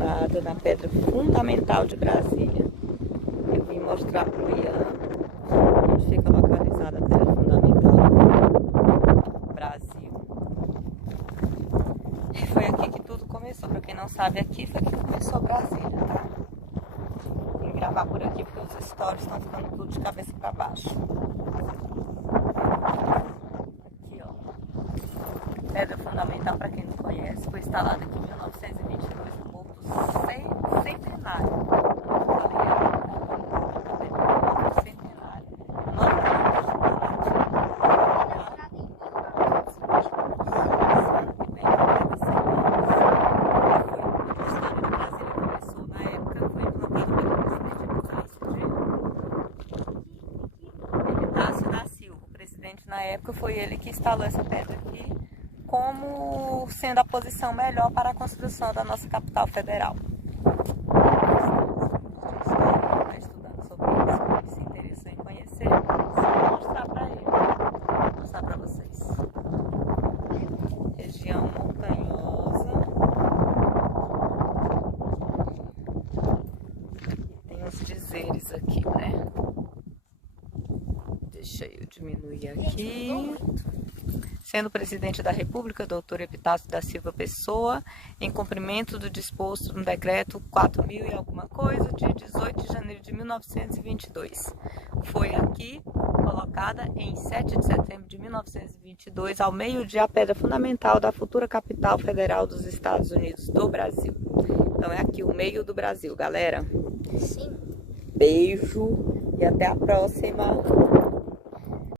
posicionada na pedra fundamental de Brasília. Eu vim mostrar para o Ian onde fica localizada a pedra fundamental do Brasil. E foi aqui que tudo começou. Para quem não sabe, aqui foi que começou Brasília, tá? Vim gravar por aqui porque os stories estão ficando tudo de cabeça para baixo. Aqui, ó. Pedra fundamental, para quem não conhece, foi instalada aqui em 1922, no Porto Centenário. Na época foi ele que instalou essa pedra aqui como sendo a posição melhor para a construção da nossa capital federal. Está estudando sobre isso, quem se interessou em conhecer, vou mostrar para ele, vou mostrar para vocês. Região montanhosa. Tem uns dizeres aqui, né? Deixa eu diminuir aqui. Sendo presidente da República, doutor Epitácio da Silva Pessoa, em cumprimento do disposto no decreto 4.000 e alguma coisa, de 18 de janeiro de 1922. Foi aqui colocada em 7 de setembro de 1922, ao meio-dia, a pedra fundamental da futura capital federal dos Estados Unidos do Brasil. Então é aqui o meio do Brasil, galera. Sim. Beijo e até a próxima.